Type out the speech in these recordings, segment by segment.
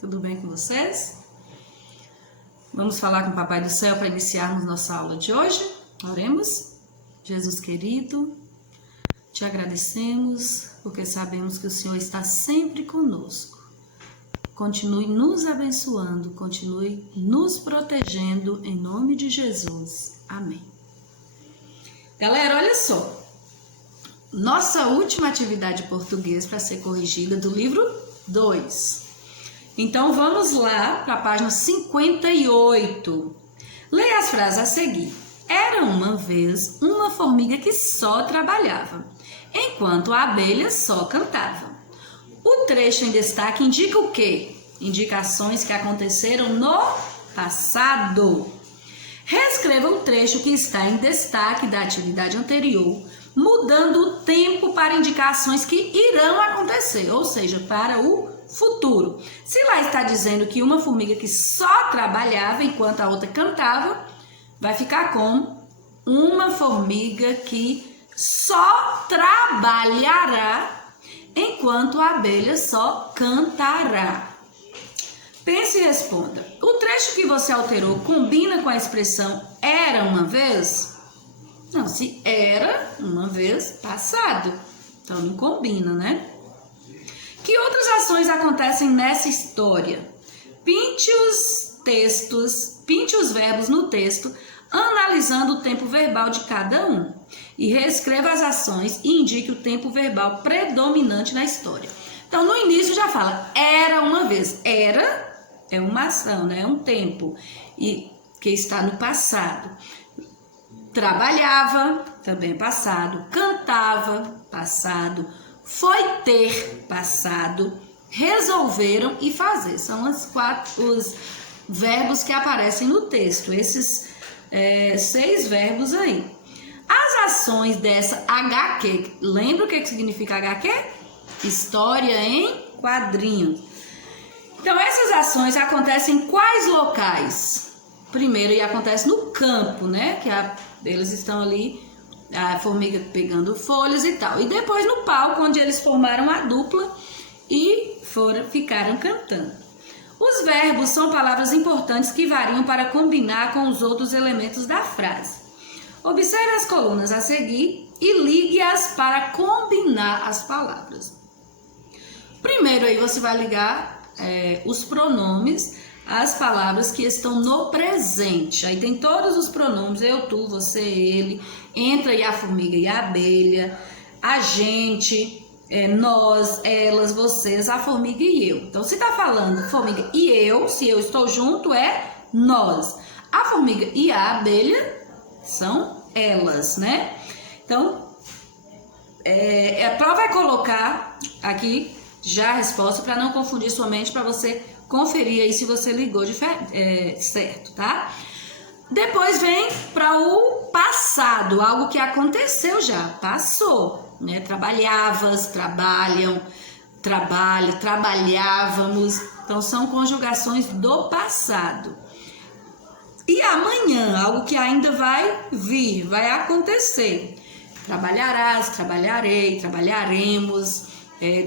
Tudo bem com vocês? Vamos falar com o Papai do Céu para iniciarmos nossa aula de hoje? Oremos. Jesus querido, te agradecemos porque sabemos que o Senhor está sempre conosco. Continue nos abençoando, continue nos protegendo em nome de Jesus. Amém. Galera, olha só. Nossa última atividade de português para ser corrigida do livro 2. Então vamos lá para a página 58. Leia as frases a seguir. Era uma vez uma formiga que só trabalhava, enquanto a abelha só cantava. O trecho em destaque indica o quê? Indicações que aconteceram no passado. Reescreva o trecho que está em destaque da atividade anterior, mudando o tempo para indicações que irão acontecer, ou seja, para o futuro. Se lá está dizendo que uma formiga que só trabalhava enquanto a outra cantava, vai ficar como uma formiga que só trabalhará enquanto a abelha só cantará. Pense e responda. O trecho que você alterou combina com a expressão era uma vez? Não, se era uma vez passado. Então não combina, né? Que outras ações acontecem nessa história? Pinte os verbos no texto, analisando o tempo verbal de cada um. E reescreva as ações e indique o tempo verbal predominante na história. Então, no início já fala, era uma vez. Era é uma ação, né? É um tempo e que está no passado. Trabalhava, também passado. Cantava, passado. Foi ter, passado. Resolveram e fazer. São os verbos que aparecem no texto. Esses 6 verbos aí. As ações dessa HQ. Lembra o que significa HQ? História em quadrinhos. Então, essas ações acontecem em quais locais? Primeiro, e acontece no campo, né? Que eles estão ali, a formiga pegando folhas e tal. E depois no palco, onde eles formaram a dupla e ficaram cantando. Os verbos são palavras importantes que variam para combinar com os outros elementos da frase. Observe as colunas a seguir e ligue-as para combinar as palavras. Primeiro aí você vai ligar os pronomes às palavras que estão no presente. Aí tem todos os pronomes, eu, tu, você, ele. Entra aí a formiga e a abelha, a gente, nós, elas, vocês, a formiga e eu. Então, se tá falando formiga e eu, se eu estou junto, é nós. A formiga e a abelha são elas, né? Então, a prova vai colocar aqui já a resposta para não confundir sua mente, para você conferir aí se você ligou certo, tá? Depois vem para o passado, algo que aconteceu já, passou, né? Trabalhavas, trabalham, trabalho, trabalhávamos. Então são conjugações do passado. E amanhã, algo que ainda vai vir, vai acontecer. Trabalharás, trabalharei, trabalharemos,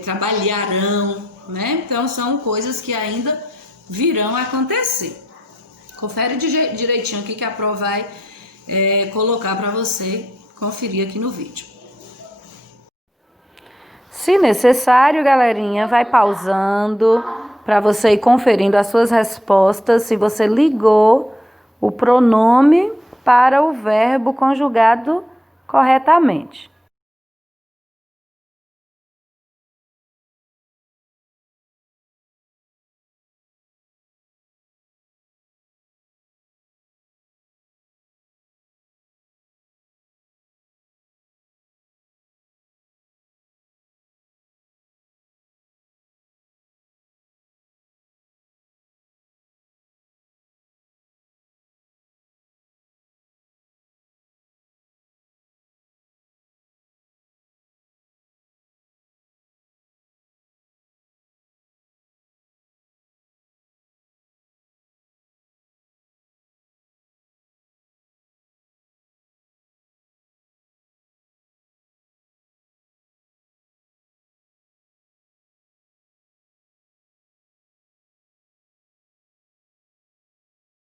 trabalharão, né? Então são coisas que ainda virão a acontecer. Confere direitinho aqui que a prova vai colocar para você conferir aqui no vídeo. Se necessário, galerinha, vai pausando para você ir conferindo as suas respostas, se você ligou o pronome para o verbo conjugado corretamente.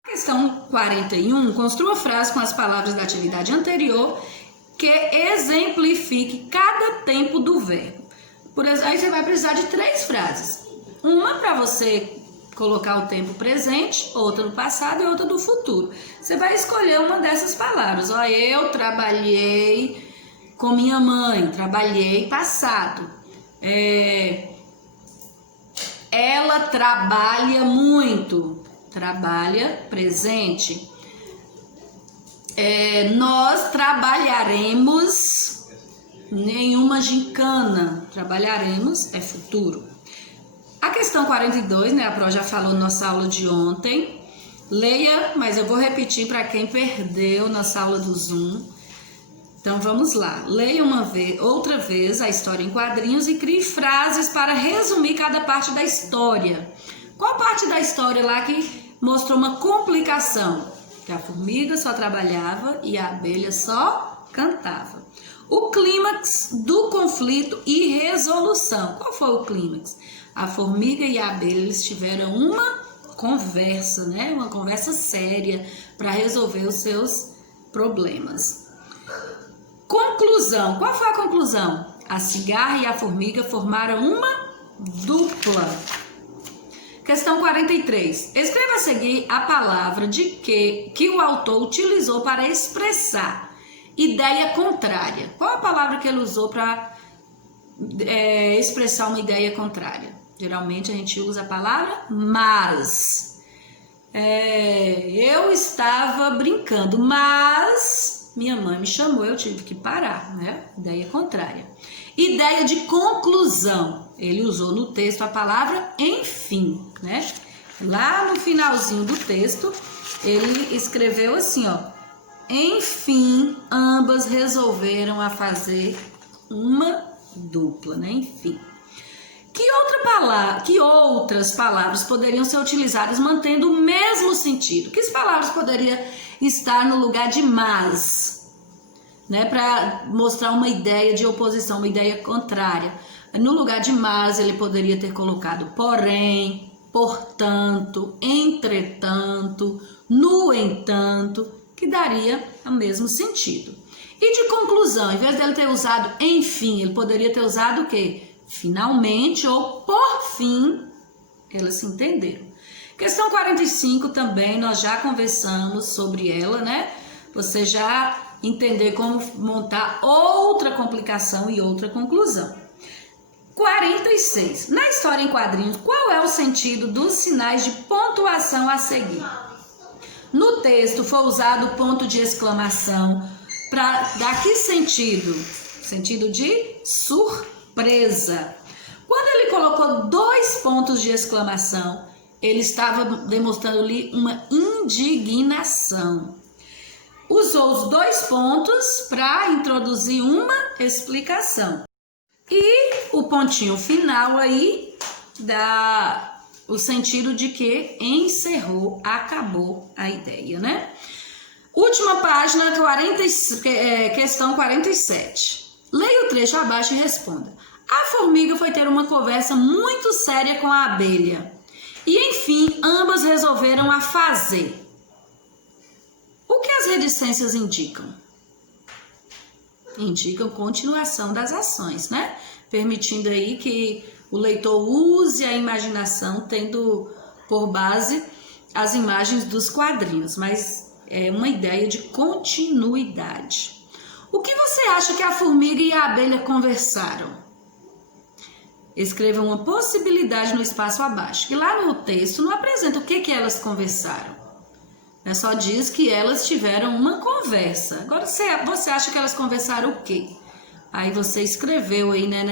Questão 41, construa frase com as palavras da atividade anterior que exemplifique cada tempo do verbo. Por exemplo, aí você vai precisar de 3 frases. Uma para você colocar o tempo presente, outra no passado e outra do futuro. Você vai escolher uma dessas palavras. Ó, eu trabalhei com minha mãe, trabalhei passado. Ela trabalha muito, trabalha presente. Nós trabalharemos nenhuma gincana, trabalharemos é futuro. A questão 42, né, a Pro já falou na nossa aula de ontem. Leia, mas eu vou repetir para quem perdeu nossa aula do Zoom. Então vamos lá. Leia outra vez a história em quadrinhos e crie frases para resumir cada parte da história. Qual parte da história lá que mostrou uma complicação? Que a formiga só trabalhava e a abelha só cantava. O clímax do conflito e resolução. Qual foi o clímax? A formiga e a abelha eles tiveram uma conversa, né? Uma conversa séria para resolver os seus problemas. Conclusão. Qual foi a conclusão? A cigarra e a formiga formaram uma dupla. Questão 43. Escreva a seguir a palavra de que o autor utilizou para expressar ideia contrária. Qual a palavra que ele usou para expressar uma ideia contrária? Geralmente a gente usa a palavra mas. Eu estava brincando, mas minha mãe me chamou, eu tive que parar, né? Ideia contrária. Ideia de conclusão. Ele usou no texto a palavra enfim, né? Lá no finalzinho do texto, ele escreveu assim, ó. Enfim, ambas resolveram a fazer uma dupla, né? Enfim. Que outras palavras poderiam ser utilizadas mantendo o mesmo sentido? Que palavras poderiam estar no lugar de mas, né? Para mostrar uma ideia de oposição, uma ideia contrária. No lugar de mas, ele poderia ter colocado porém, portanto, entretanto, no entanto, que daria o mesmo sentido. E de conclusão, em vez dele ter usado enfim, ele poderia ter usado o quê? Finalmente ou por fim, elas se entenderam. Questão 45 também, nós já conversamos sobre ela, né? Você já entender como montar outra complicação e outra conclusão. 46. Na história em quadrinhos, qual é o sentido dos sinais de pontuação a seguir? No texto foi usado o ponto de exclamação para dar que sentido? Sentido de surpresa. Quando ele colocou 2 pontos de exclamação, ele estava demonstrando-lhe uma indignação. Usou os 2 pontos para introduzir uma explicação. E o pontinho final aí dá o sentido de que encerrou, acabou a ideia, né? Última página, questão 47. Leia o trecho abaixo e responda. A formiga foi ter uma conversa muito séria com a abelha. E, enfim, ambas resolveram a fazer. O que as reticências indicam? Indicam continuação das ações, né? Permitindo aí que o leitor use a imaginação, tendo por base as imagens dos quadrinhos, mas é uma ideia de continuidade. O que você acha que a formiga e a abelha conversaram? Escreva uma possibilidade no espaço abaixo, que lá no texto não apresenta o que elas conversaram. Só diz que elas tiveram uma conversa. Agora, você acha que elas conversaram o quê? Aí você escreveu aí, né,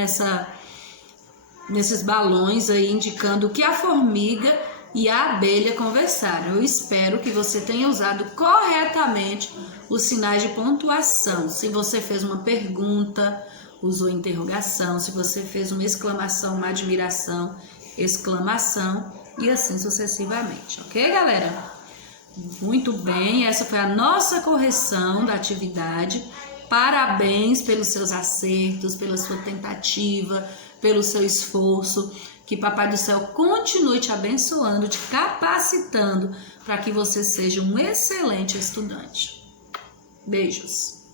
nesses balões aí, indicando que a formiga e a abelha conversaram. Eu espero que você tenha usado corretamente os sinais de pontuação. Se você fez uma pergunta, usou interrogação. Se você fez uma exclamação, uma admiração, exclamação, e assim sucessivamente. Ok, galera? Muito bem, essa foi a nossa correção da atividade. Parabéns pelos seus acertos, pela sua tentativa, pelo seu esforço. Que Papai do Céu continue te abençoando, te capacitando para que você seja um excelente estudante. Beijos.